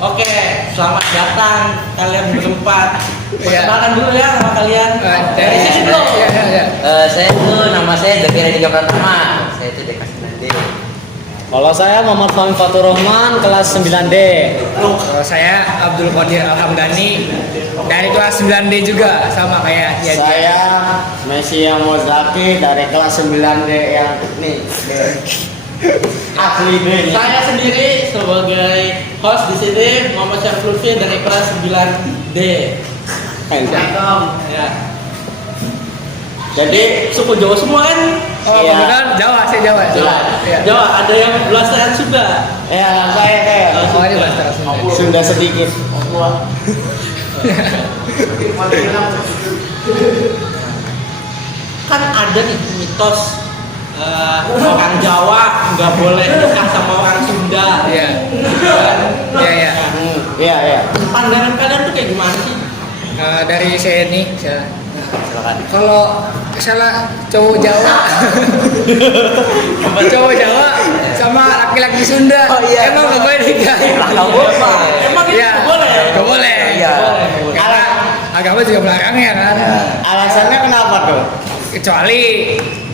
Oke, selamat datang kalian berempat. Perkenalan dulu ya nama kalian. Dari sini dulu. Nama saya Zakir Aditya Pratama. Saya itu Dekas 9D. Kalau saya Muhammad Fahmi Fatur Rahman, kelas 9D. Kalau saya Abdul Qadir Alhamdani dari kelas 9D juga sama kayak dia. Saya Mesia Mozaki dari kelas 9D yang ini asli D. Saya sendiri sebagai host di sini Muhammad Syarif Lutfi dari kelas 9D. Ya. Jadi Suku Jawa semua kan? Oh, iya. kebetulan Jawa, saya Jawa. Iya. Jawa ada yang belasan Sunda. ya saya Oh, ini bahasa Sunda. sudah sedikit. Kan ada nih mitos orang Jawa nggak boleh nikah sama orang Sunda. Iya. Iya. Iya. Pandangan kalian tuh kayak gimana sih? Dari saya nih, Silakan. kalau misalnya cowok Jawa cowok Jawa sama laki-laki Sunda emang nggak boleh nikah. Emang itu Iya. boleh ya? Nggak boleh. Iya. Karena agama juga melarangnya kan. Alasannya kenapa tuh? Kecuali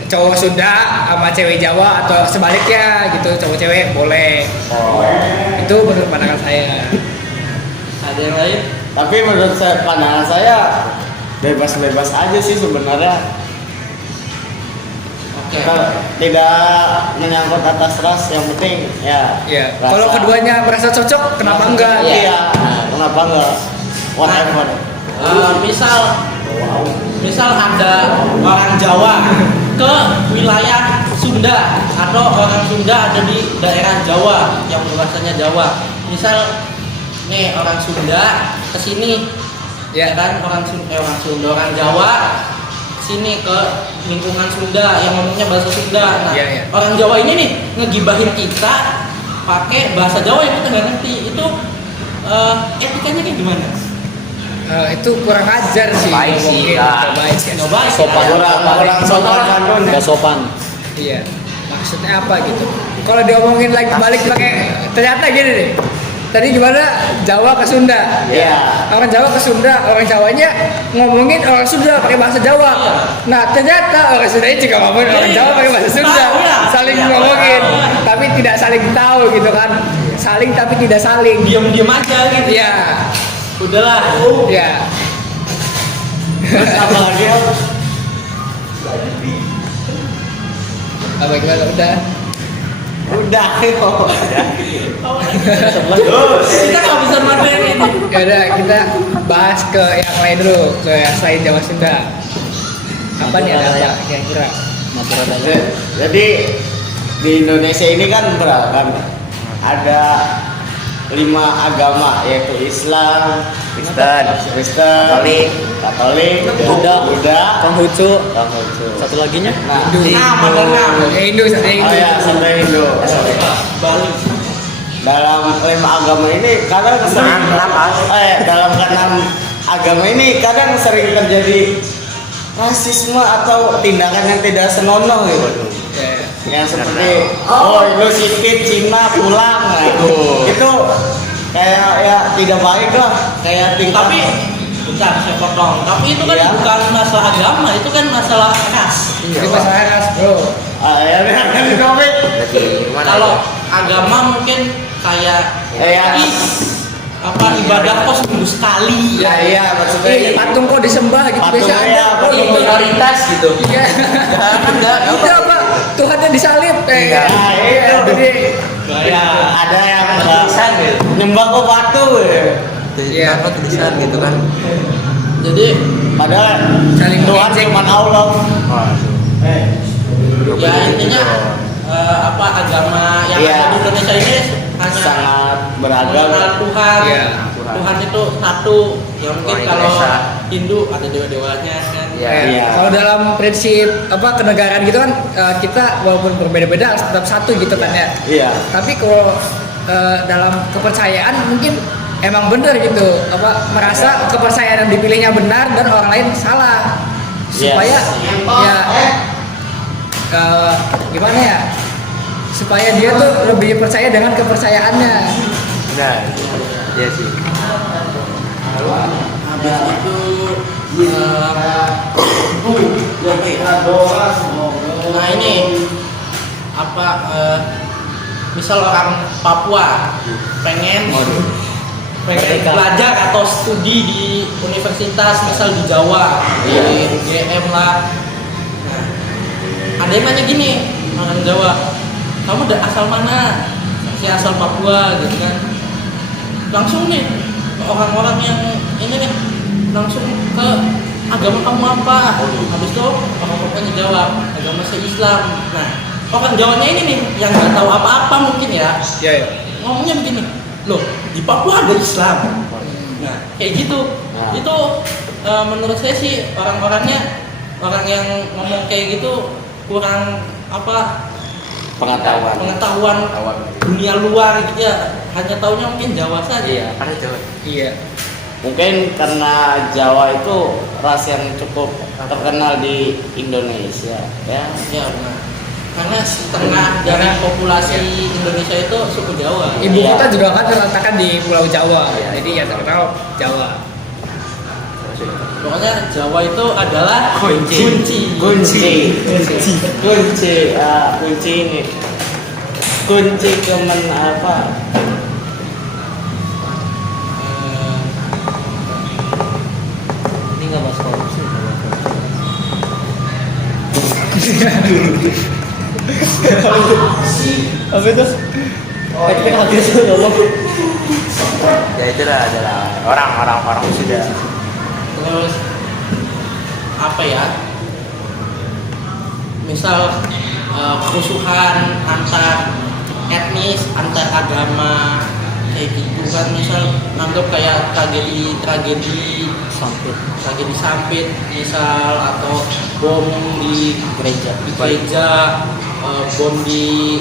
cowok Sunda sama cewek Jawa atau sebaliknya gitu, cowok cewek boleh. Itu menurut pandangan saya. Ada yang lain? Tapi menurut saya, pandangan saya bebas-bebas aja sih sebenarnya. Oke. Tidak menyangkut atas ras, yang penting ya. Iya. rasa. Kalau keduanya merasa cocok, kenapa enggak? Iya. Kenapa enggak? Whatever. Misal ada orang Jawa ke wilayah Sunda atau orang Sunda ada di daerah Jawa yang bahasanya Jawa. Misal nih orang Sunda ke sini, ya kan orang Jawa sini ke lingkungan Sunda yang ngomongnya bahasa Sunda. Nah, Iya. orang Jawa ini nih ngegibahin kita pakai bahasa Jawa yang kita nggak ngerti. Itu etikanya kayak gimana? Itu kurang ajar sih. Baik sih, mungkin. Kak. Nggak baik ya. Nggak baik. Sopan, kurang sopan santun. ya? Nggak sopan. Iya. Maksudnya apa gitu? Kalau diomongin lagi balik pakai ternyata gini deh. Tadi gimana Jawa ke Sunda? Iya. Orang Jawa ke Sunda, orang Jawanya ngomongin orang Sunda pakai bahasa Jawa. Nah ternyata orang Sunda juga ngomongin orang Jawa pakai bahasa Sunda, saling ngomongin, tapi tidak saling tahu gitu kan? Saling tapi tidak saling. Diam-diam aja gitu. Iya, Udahlah. iya. Terus apa lagi? Apa gimana udah? Udah. Kita nggak bisa materi ini. Ya udah kita bahas ke yang lain dulu, ke yang selain Jawa Sunda. Apa nih ada apa kira-kira? Jadi di Indonesia ini kan beragam. Ada 5 agama, yaitu Islam, Kristen, Katolik, Buddha, Konghucu. satu laginya. Nah, Ada enam. Hindu, satu Hindu. oh ya, sampai Hindu. Bali. Dalam 5 agama ini kadang sering dalam keenam agama ini kadang sering terjadi rasisme atau tindakan yang tidak senonoh gitu. Yang seperti lu sikit Cina pulang, nah, itu kayak ya tidak baik lah, kayak tingkat. Tapi bentar saya potong. Tapi itu kan Iya. bukan masalah agama, itu kan masalah ras. Jadi masalah ras, bro. Ya kan topik. Berarti gimana? Kalau agama mungkin kayak Ya. ibadah kos minggu sekali. Ya iya maksudnya. Patung kok disembah gitu Patung, biasa iya, ada. patung. Prioritas gitu. Iya. Enggak. Itu apa? Tuhannya disalib. Iya. Jadi Ya ada yang Tulisan gitu. nyembah ke batu ya. Iya. Apa tulisan gitu kan? Jadi Padahal Saling Tuhan mengejek. cuma Allah. ya intinya agama yang Iya. ada di Indonesia ini hanya Sangat beragam. mengenal Tuhan. Iya. Tuhan itu satu. Ya mungkin Orang kalau Indonesia. Hindu ada dewa-dewanya kan. Iya. Iya. Kalau dalam prinsip kenegaraan gitu kan kita walaupun berbeda-beda harus tetap satu gitu kan ya. Iya. Tapi kalau dalam kepercayaan mungkin emang bener gitu merasa kepercayaan yang dipilihnya benar dan orang lain salah supaya ya gimana ya supaya dia tuh lebih percaya dengan kepercayaannya. Nah, Iya sih. Habis itu nah ini apa misal orang Papua pengen Merdeka. belajar atau studi di universitas misal di Jawa di UGM lah. Nah, ada yang nanya gini orang Jawa, kamu asal mana? Saya asal Papua gitu kan. Langsung nih orang-orang yang ini nih langsung ke agama kamu apa? Habis itu orang Papuanya jawab agama saya Islam. Nah orang Jawanya ini nih yang nggak tahu apa-apa mungkin ya. Iya ya. Ngomongnya begini, loh di Papua ada Islam. Nah kayak gitu. Nah. Itu menurut saya sih orang-orangnya orang yang ngomong kayak gitu kurang apa pengetahuan dunia luar gitu ya, hanya taunya mungkin Jawa saja. Iya, karena Jawa. Iya. Mungkin karena Jawa itu ras yang cukup terkenal di Indonesia ya. Ya benar. Karena setengah dari populasi Indonesia itu suku Jawa. Ibu Iya. kota juga kan terletakkan di Pulau Jawa. Iya. Jadi ya terkenal Jawa. Pokoknya Jawa itu adalah kunci. Kunci ini. Kunci kemen apa? Ini nggak bahas korupsi. Apa itu? Kita habis ngomong. Ya itulah adalah orang sudah. Terus apa ya? Misal kerusuhan antar etnis, antar agama kayak gitu kan, misal nganggap kayak tragedi sampit misal, atau bom di gereja, bom di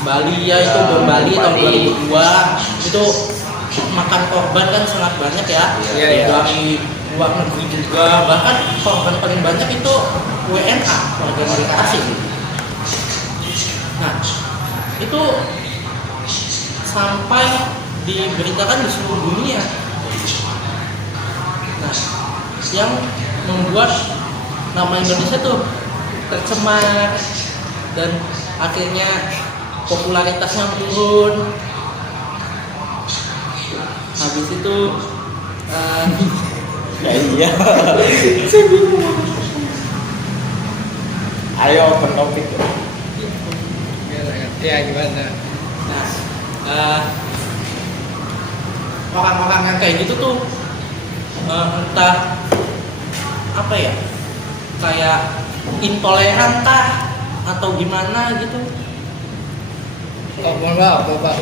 Bali ya, itu bom Bali tahun 2002 itu makan korban kan sangat banyak ya. Iya, iya. Dari luar negeri juga, bahkan korban paling banyak itu WNA, warga negara asing. Nah itu sampai diberitakan di seluruh dunia. Nah yang membuat nama Indonesia tuh tercemar dan akhirnya popularitasnya turun. Habis itu Ya iya. Ayo open topik. Ya gimana? nah orang-orang yang kayak gitu tuh entah apa ya, kayak intoleran kah atau gimana gitu. Oh, mohon maaf, Bapak.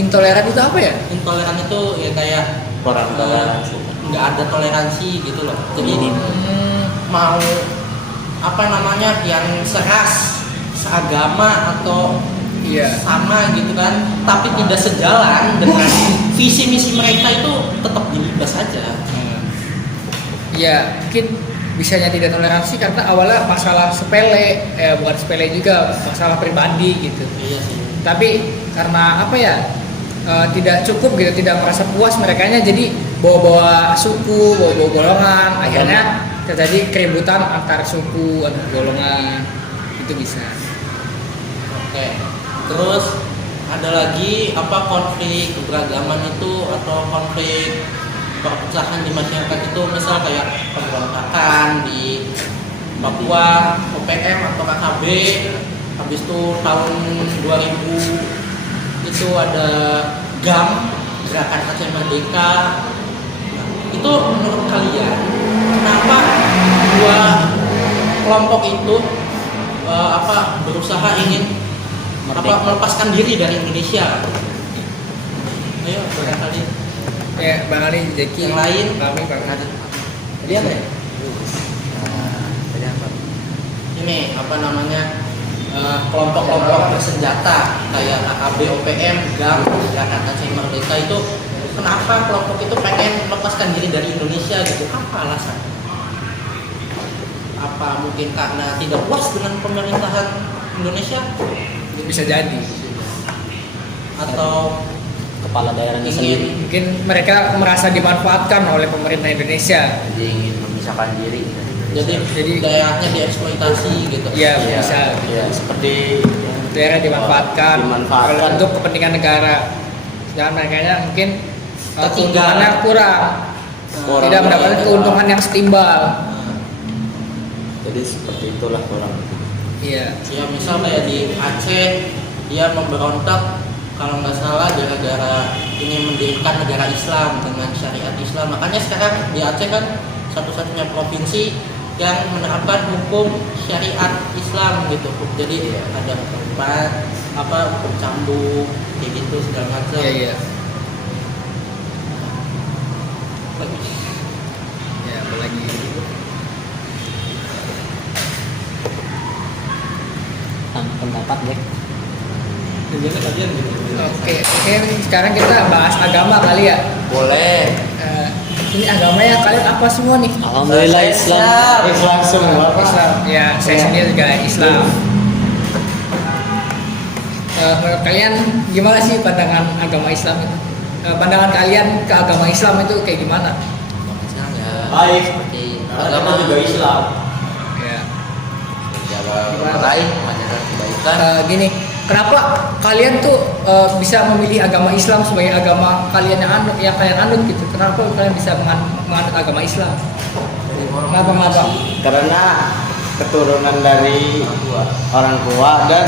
Intoleran itu apa ya? Intoleran itu ya kayak Kurang toleransi. nggak ada toleransi gitu loh. Jadi Hmm, mau apa namanya yang seras, seagama atau iya. sama gitu kan, tapi tidak sejalan dengan visi misi mereka, itu tetap dilibas saja. Iya, mungkin bisanya tidak toleransi karena awalnya masalah sepele, bukan sepele juga, masalah pribadi gitu. Iya sih. Tapi karena apa ya, tidak cukup gitu, tidak merasa puas merekanya, jadi bawa-bawa suku, bawa-bawa golongan, akhirnya terjadi keributan antar suku, antar golongan, itu bisa. Oke. Terus ada lagi apa, konflik keberagaman itu atau konflik perpecahan di masyarakat itu, misal kayak pemberontakan di Papua, OPM atau KKB. Habis itu tahun 2000 itu ada GAM, Gerakan Aceh Merdeka. Nah, itu menurut kalian kenapa dua kelompok itu berusaha ingin melepaskan diri dari Indonesia? Ayo barangkali Ya, Bang Ali, Jeki, yang lain. kami Bang Ali. Tadi apa ya? Tadi apa? Ini apa namanya, kelompok-kelompok bersenjata kayak AKB, OPM, GAM, Gerakan Aceh Merdeka itu, kenapa kelompok itu pengen melepaskan diri dari Indonesia gitu? Apa alasan? Apa mungkin karena tidak puas dengan pemerintahan Indonesia? Bisa jadi. Atau kepala daerahnya sendiri. Mungkin mereka merasa dimanfaatkan oleh pemerintah Indonesia. Jadi ingin memisahkan diri. Jadi daerahnya dieksploitasi gitu. Iya, bisa. Ya, seperti Daerah dimanfaatkan Dimanfaatkan. untuk kepentingan negara. Sedangkan mereka mungkin Tertinggal. keuntungannya kurang, Kurang. tidak mendapatkan keuntungan yang setimbal. jadi seperti itulah kurang. Iya. Ya misal kayak di Aceh dia memberontak kalau nggak salah gara-gara ingin mendirikan negara Islam dengan syariat Islam. Makanya sekarang di Aceh kan satu-satunya provinsi yang menerapkan hukum syariat Islam gitu. Jadi ada tempat hukum cambuk kayak gitu segala macam. Iya, iya. Ya, apalagi Pendapat deh. Oke, sekarang kita bahas agama kali ya. Boleh. Ini agamanya kalian apa semua nih? Alhamdulillah Islam. Islam semua Pak. Islam. Ya, saya sendiri juga Islam. Menurut kalian gimana sih pandangan agama Islam itu? Pandangan kalian ke agama Islam itu kayak gimana? Baik. Seperti Agama juga Islam. Ya. jaga lain, mengajarkan kebaikan. Gini, kenapa kalian tuh bisa memilih agama Islam sebagai agama kalian yang kalian anut gitu? Kenapa kalian bisa menganut agama Islam? Kenapa? Karena keturunan dari orang tua dan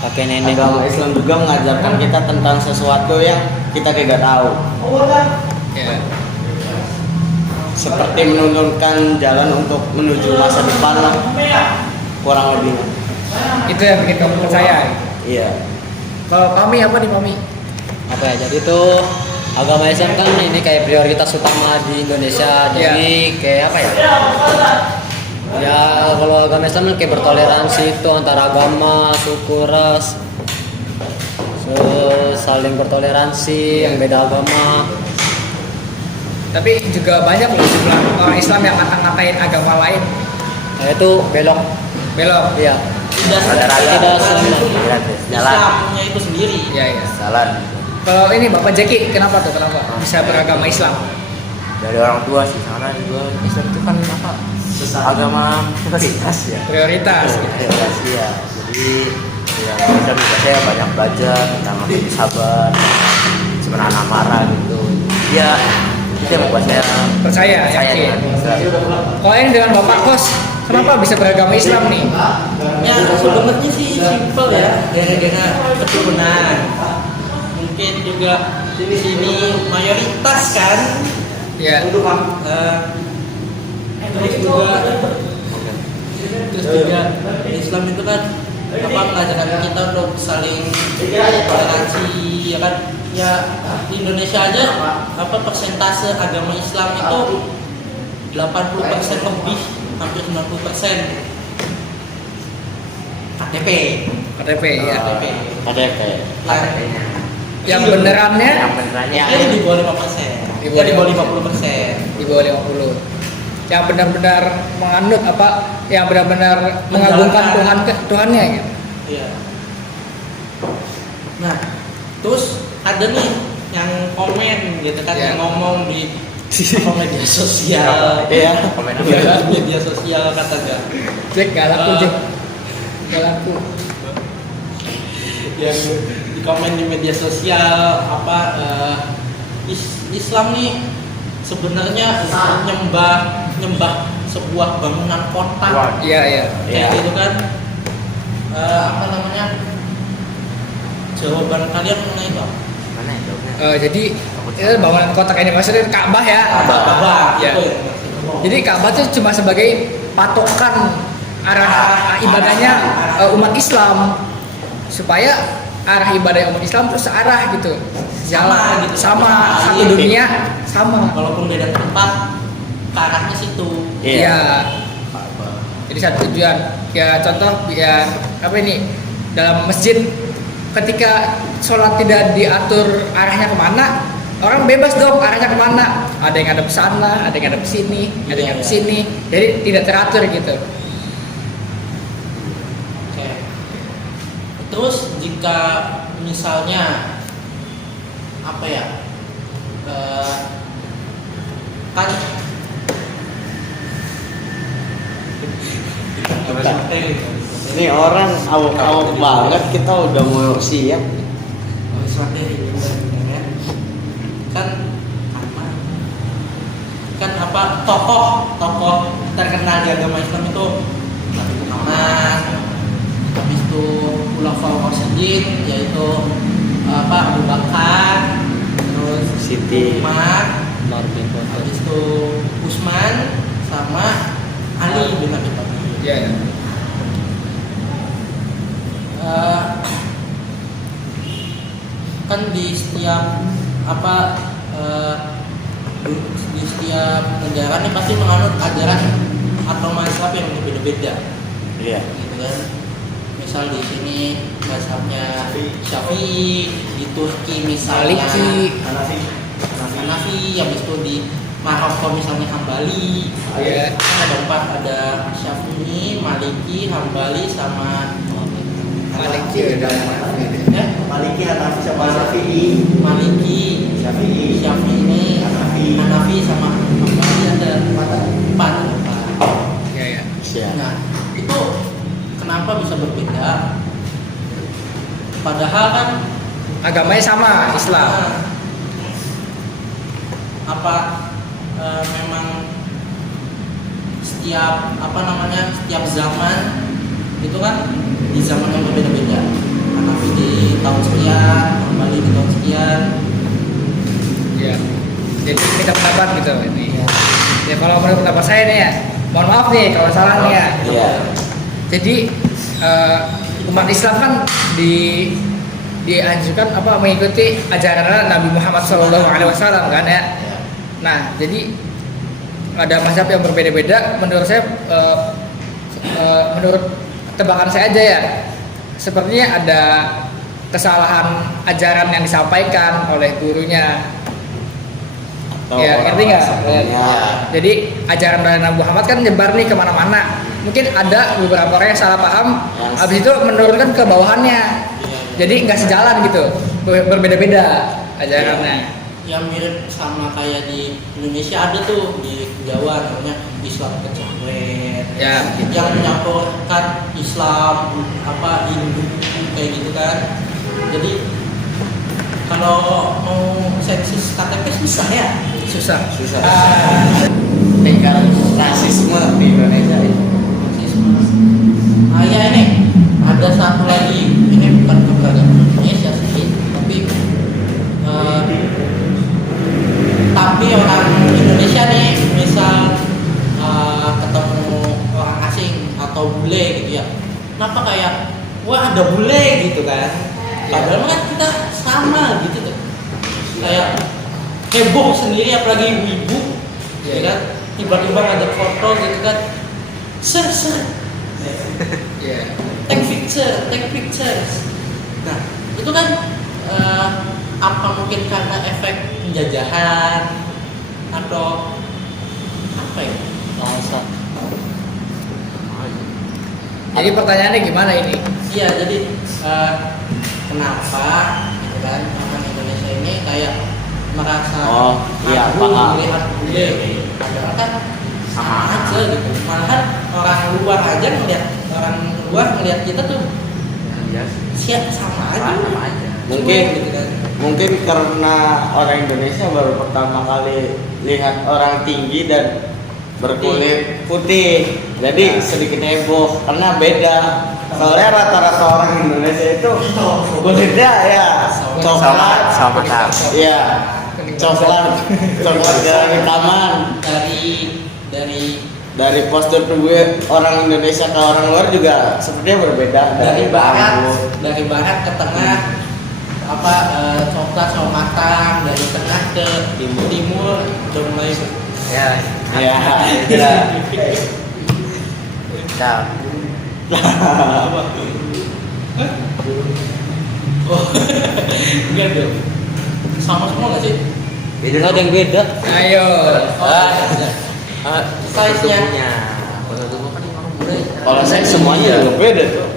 Kakek nenek agama Islam juga mengajarkan kita tentang sesuatu yang kita tidak tahu. Ya. Seperti menunjukkan jalan untuk menuju masa depan lah, kurang lebihnya. Itu yang bikin kamu percaya. Iya. Kalau kami apa nih kami? apa ya, jadi itu agama Islam kan ini kayak prioritas utama di Indonesia. Jadi kayak apa ya, ya kalau agama Islam kan kayak bertoleransi itu antara agama, suku, ras, saling bertoleransi yang beda agama. Tapi juga banyak loh jumlah orang Islam yang ngata-ngatain agama lain. Nah, itu belok. Iya. Tidak Tidak selamat. Islamnya itu sendiri. Iya. Jalan Kalau ini Bapak Jeki, kenapa bisa beragama Islam? dari orang tua sih, karena juga Islam itu kan apa, agama prioritas ya. Prioritas. Prioritas ya. Jadi ya Islam juga saya banyak belajar tentang hidup sabar, sebenarnya amarah gitu. Ya itu yang membuat saya Percaya, yakin. dengan Islam. Kalau ini dengan Bapak Kos, kenapa bisa beragama Islam nih? Ya sebenarnya sih simple ya, gara-gara keturunan. Mungkin juga di sini mayoritas kan. Ya. Terus juga Islam itu kan mengajarkan kita untuk saling toleransi ya kan. Ya di Indonesia aja persentase agama Islam itu 80% lebih, hampir 90%. KTP Ya. KTP Yang benerannya benerannya ya di bawah 5%. Di bawah Di bawah 50%. di bawah 50. Yang benar-benar menganut yang benar-benar mengagungkan Tuhannya gitu. Iya. Nah, terus ada nih yang komen gitu kan, Iya. yang ngomong di media sosial. Iya. Di media sosial kata gak. Jack gak laku, Jack. Gak laku. Yang di komen di media sosial Islam nih sebenarnya nyembah sebuah bangunan kota. Iya. Kayak gitu kan. Jawaban kalian mengenai itu apa? mana ya jawabnya? Jadi itu bangunan kotak ini maksudnya Ka'bah ya. Ya. Itu ya. Jadi Ka'bah itu cuma sebagai patokan arah ibadahnya umat Islam, supaya arah ibadah umat Islam terus searah gitu, jalan Sama gitu. sama satu Iya. dunia sama. Walaupun beda tempat, ke arahnya situ. Iya. Jadi satu tujuan. Ya contoh ya apa ini, dalam masjid ketika sholat tidak diatur arahnya kemana, orang bebas dong arahnya kemana. Ada yang ada sana, ada yang ada sini, ada yang ada sini. Jadi tidak teratur gitu. Oke. Terus jika misalnya apa ya? Kan Ini orang awak-awak banget, kita udah mau siap. Kan apa tokoh terkenal di agama Islam itu Nabi Muhammad, habis itu Khulafaur Rasyidin yaitu Abu Bakar, terus Siti. Umar, Marvin habis itu Utsman sama Ali bin Abi Thalib. Iya. Kan di setiap di setiap negara nih pasti menganut ajaran atau mazhab yang berbeda-beda. Iya. Gitu kan. Misal di sini mazhabnya Syafi'i, di Turki misalnya Maliki. Hanafi, habis itu di Maroko misalnya Hambali. Iya. Kan ada 4, ada Syafi'i, Maliki, Hambali sama Maliki udah ya? Maliki, Hanafi sama Syafi'i. Maliki, Syafi'i. Syafi'i, Hanafi sama Hambali ada 4. Iya, iya. Siap. Nah, itu kenapa bisa berbeda? Padahal kan Agamanya sama, Islam. Memang setiap setiap zaman itu kan di zaman yang berbeda-beda. Hanafi di tahun sekian, Hambali di tahun sekian. Iya. Jadi kita pendapat gitu ini. Ya kalau menurut pendapat saya nih ya, mohon maaf nih kalau salah nih ya. Iya. Jadi umat Islam kan dianjurkan mengikuti ajaran Nabi Muhammad SAW kan ya. Nah, jadi ada mazhab yang berbeda-beda. Menurut saya, menurut tebakan saya aja ya, sepertinya ada kesalahan ajaran yang disampaikan oleh gurunya. Ya, ngerti nggak? Ya. Jadi ajaran dari Nabi Muhammad kan nyebar nih kemana-mana. Mungkin ada beberapa orang yang salah paham, habis itu menurunkan ke bawahannya. Jadi nggak sejalan gitu, berbeda-beda ajarannya. Yang mirip sama kayak di Indonesia ada tuh di Jawa namanya Islam kejawen. Ya, gitu. Yang menyampaikan Islam Hindu kayak gitu kan. Jadi kalau mau sensus KTP susah ya. Susah. Tinggal rasisme di Indonesia ini. Ya ini ada satu lagi, ini bukan keberadaan Indonesia sih, tapi orang Indonesia nih misal ketemu orang asing atau bule gitu ya, kenapa kayak wah ada bule gitu kan, padahal kan kita sama gitu tuh, kayak heboh sendiri apalagi wibu, ya kan, tiba-tiba ada foto gitu kan, ser Iya. take pictures. Nah, itu kan apa mungkin karena efek penjajahan atau apa ya? bahasa. Jadi pertanyaannya gimana ini? Iya, jadi kenapa gitu kan orang Indonesia ini kayak merasa paham. melihat bule, padahal kan sama aja gitu. Malahan orang luar ngelihat kita tuh siap sama aja. Mungkin gitu kan. mungkin karena orang Indonesia baru pertama kali lihat orang tinggi dan berkulit putih, jadi sedikit heboh karena beda. Soalnya rata-rata orang Indonesia itu kulitnya ya coklat, ya coklat dari taman. Dari postur tubuh orang Indonesia ke orang luar juga sepertinya berbeda. Dari barat ke tengah coklat sama matang, dari tengah ke timur udah mulai ya. enggak dong, sama semua nggak sih? Beda ada yang beda. Ayo. Size-nya. Kalau saya semuanya juga beda tuh.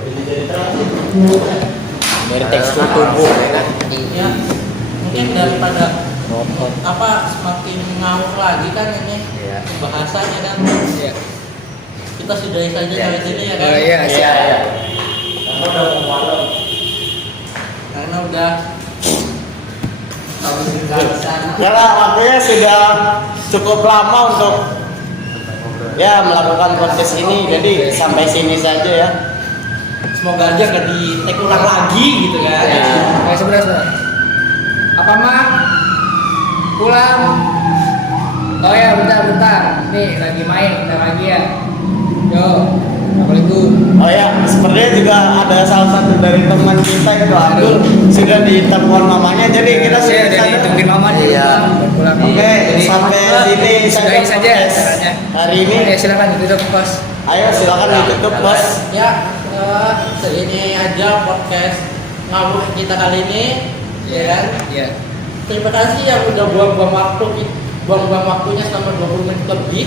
Dari tekstur tubuh. Ya mungkin daripada Rokok. semakin ngawur lagi kan ini Iya. pembahasannya kan. Iya. Kita sudahi saja dari sini ya kan. Oh iya, Iya, siap. iya. Karena udah Karena waktunya sudah cukup lama untuk ya melakukan podcast ini, jadi sampai sini saja ya. semoga aja nggak di-take ulang lagi gitu kan. Sebentar. Apa mah? Pulang. Oh ya, bentar. Nih lagi main, bentar lagi ya. Yo, assalamualaikum. Oh ya, sepertinya juga ada salah satu dari teman kita itu Abdul sudah ditelepon mamanya, jadi kita Saya sudah udah sadar. ditungguin mama nih. Iya. Pulang. Oke, Jadi, sampai sini sudahi saja podcast acaranya. hari ini. Oke, silakan ditutup bos. Ayo silakan ditutup bos. Ya, segini aja podcast ngawur kita kali ini. Ya kan? Iya. Terima kasih yang udah buang-buang waktunya selama 20 menit lebih.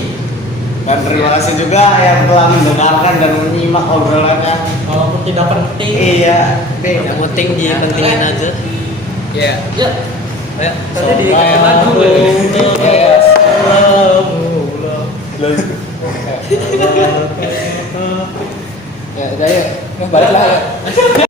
Dan terima kasih juga yang telah mendengarkan dan menyimak obrolannya. Walaupun tidak penting. Iya, Be. Yang penting dipentingin aja. Iya. Ya, Ayo. tadi di kayak lagu. Ya, udah ya. Balik lah ya.